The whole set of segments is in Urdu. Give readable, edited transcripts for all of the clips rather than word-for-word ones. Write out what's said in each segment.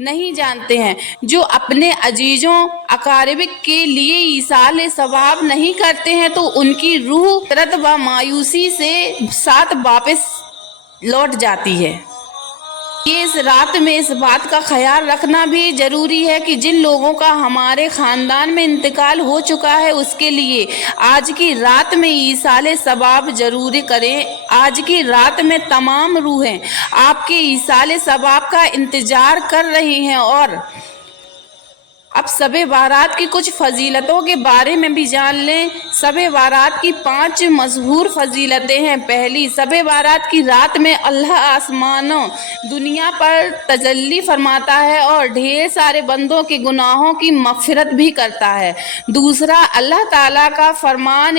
نہیں جانتے ہیں، جو اپنے عزیزوں اقارب کے لیے ایصال ثواب نہیں کرتے ہیں تو ان کی روح حسرت و مایوسی سے ساتھ واپس لوٹ جاتی ہے۔ یہ اس رات میں اس بات کا خیال رکھنا بھی ضروری ہے کہ جن لوگوں کا ہمارے خاندان میں انتقال ہو چکا ہے اس کے لیے آج کی رات میں ایصال ثواب ضرور کریں۔ آج کی رات میں تمام روحیں آپ کے ایصال ثواب کا انتظار کر رہی ہیں۔ اور اب شب بارات کی کچھ فضیلتوں کے بارے میں بھی جان لیں۔ شب بارات کی 5 مشہور فضیلتیں ہیں۔ پہلی، شب بارات کی رات میں اللہ آسمانوں دنیا پر تجلی فرماتا ہے اور ڈھیر سارے بندوں کے گناہوں کی مغفرت بھی کرتا ہے۔ دوسرا، اللہ تعالیٰ کا فرمان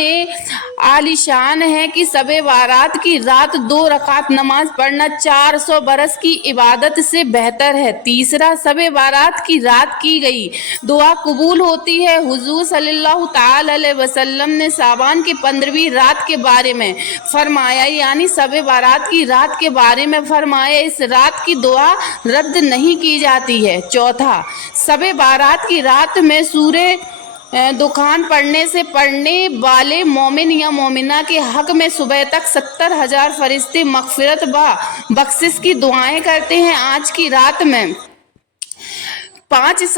عالی شان ہے کہ شب بارات کی رات 2 رکعت نماز پڑھنا 400 برس کی عبادت سے بہتر ہے۔ تیسرا، شب بارات کی رات کی گئی دعا قبول ہوتی ہے۔ حضور صلی اللہ تعالی علیہ وسلم نے شعبان کی 15ویں رات کے بارے میں فرمایا، یعنی شب بارات کی رات کے بارے میں فرمایا، اس رات کی دعا رد نہیں کی جاتی ہے۔ چوتھا، شب بارات کی رات میں سورہ دخان پڑھنے والے مومن یا مومنہ کے حق میں صبح تک 70,000 فرشتے مغفرت و بخشش کی دعائیں کرتے ہیں۔ آج کی رات میں پانچویں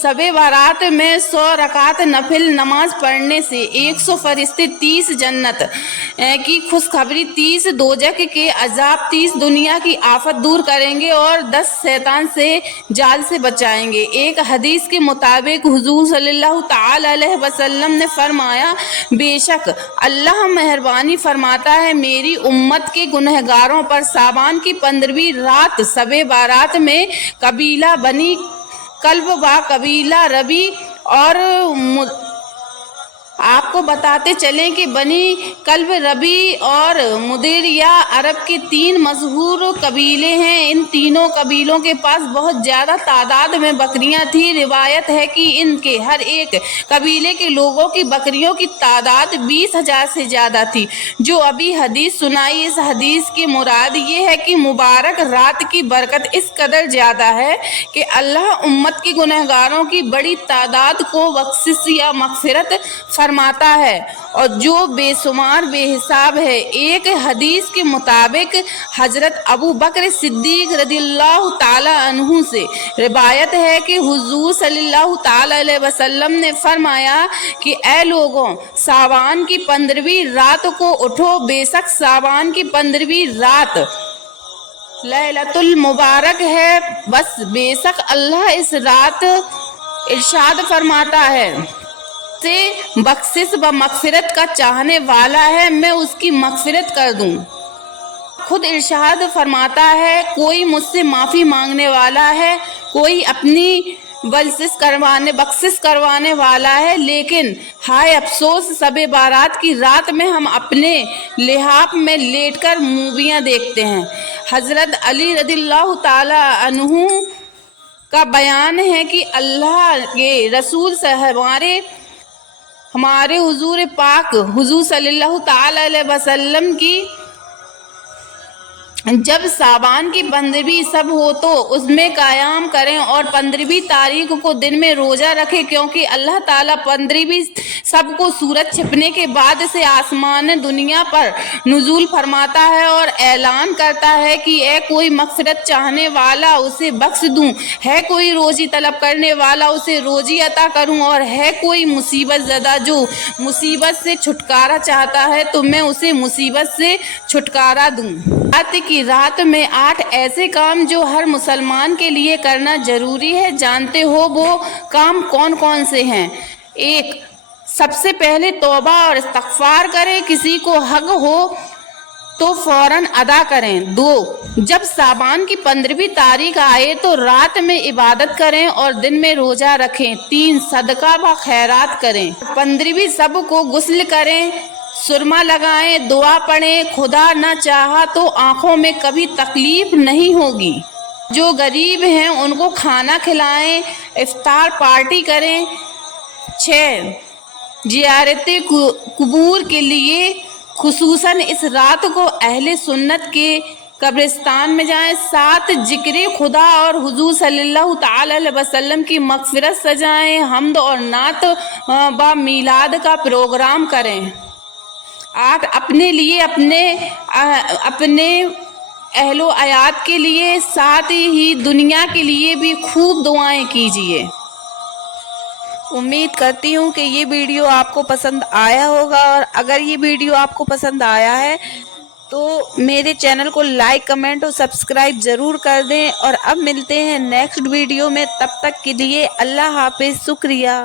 شب بارات میں 100 رکعت نفل نماز پڑھنے سے 100 فرشتے 30 جنت کی خوشخبری، 30 دوزخ کے عذاب، 30 دنیا کی آفت دور کریں گے اور 10 شیطان سے جال سے بچائیں گے۔ ایک حدیث کے مطابق حضور صلی اللہ تعالی علیہ وسلم نے فرمایا، بے شک اللہ مہربانی فرماتا ہے میری امت کے گنہگاروں پر شعبان کی 15ویں رات شب بارات میں قبیلہ بنی کلب و قبیلہ ربی اور آپ کو بتاتے چلیں کہ بنی کلب ربی اور مدیر یا عرب کے 3 مشہور قبیلے ہیں۔ ان تینوں قبیلوں کے پاس بہت زیادہ تعداد میں بکریاں تھیں۔ روایت ہے کہ ان کے ہر ایک قبیلے کے لوگوں کی بکریوں کی تعداد 20,000 سے زیادہ تھی۔ جو ابھی حدیث سنائی، اس حدیث کی مراد یہ ہے کہ مبارک رات کی برکت اس قدر زیادہ ہے کہ اللہ امت کے گنہگاروں کی بڑی تعداد کو بخشش یا مغفرت فرماتا ہے اور جو بے شمار بے حساب ہے۔ ایک حدیث کے مطابق حضرت ابو بکر صدیق رضی اللہ تعالی عنہ سے روایت ہے کہ حضور صلی اللہ تعالی علیہ وسلم نے فرمایا کہ اے لوگوں، شعبان کی 15ویں رات کو اٹھو، بے شک شعبان کی 15ویں رات لیلۃ المبارک ہے، بس بے شک اللہ اس رات ارشاد فرماتا ہے سے بخشش و مغفرت کا چاہنے والا ہے، میں اس کی مغفرت کر دوں۔ خود ارشاد فرماتا ہے، کوئی مجھ سے معافی مانگنے والا ہے، کوئی اپنی بخشش کروانے والا ہے، لیکن ہائے افسوس، شب بارات کی رات میں ہم اپنے لحاف میں لیٹ کر موویاں دیکھتے ہیں۔ حضرت علی رضی اللہ تعالی عنہ کا بیان ہے کہ اللہ کے رسول ہمارے حضور پاک حضور صلی اللہ تعالی علیہ وسلم کی جب شعبان کی 15ویں شب ہو تو اس میں قیام کریں اور 15ویں تاریخ کو دن میں روزہ رکھیں، کیونکہ اللہ تعالیٰ 15ویں شب کو سورج چھپنے کے بعد سے آسمان دنیا پر نزول فرماتا ہے اور اعلان کرتا ہے کہ اے کوئی مغفرت چاہنے والا اسے بخش دوں، ہے کوئی روزی طلب کرنے والا اسے روزی عطا کروں، اور ہے کوئی مصیبت زدہ جو مصیبت سے چھٹکارا چاہتا ہے تو میں اسے مصیبت سے چھٹکارا دوں۔ رات میں 8 ایسے کام جو ہر مسلمان کے لیے کرنا ضروری ہے، جانتے ہو وہ کام کون کون سے ہیں؟ 1، سب سے پہلے توبہ اور استغفار کریں، کسی کو حق ہو تو فوراً ادا کریں۔ 2، جب شعبان کی 15ویں تاریخ آئے تو رات میں عبادت کریں اور دن میں روزہ رکھیں۔ 3، صدقہ و خیرات کریں۔ 15ویں شب کو غسل کریں، سرما لگائیں، دعا پڑھیں، خدا نہ چاہا تو آنکھوں میں کبھی تکلیف نہیں ہوگی۔ جو غریب ہیں ان کو کھانا کھلائیں، افطار پارٹی کریں۔ 6، زیارت قبور کے لیے خصوصاً اس رات کو اہل سنت کے قبرستان میں جائیں، ساتھ ذکر خدا اور حضور صلی اللہ تعالی علیہ وسلم کی مغفرت سجائیں، حمد اور نعت با میلاد کا پروگرام کریں۔ 8 اپنے لیے، اپنے اہل و عیال کے لیے، ساتھ ہی دنیا کے لیے بھی خوب دعائیں کیجیے۔ امید کرتی ہوں کہ یہ ویڈیو آپ کو پسند آیا ہوگا، اور اگر یہ ویڈیو آپ کو پسند آیا ہے تو میرے چینل کو لائک، کمنٹ اور سبسکرائب ضرور کر دیں، اور اب ملتے ہیں نیکسٹ ویڈیو میں۔ تب تک کے لیے اللہ حافظ، شکریہ۔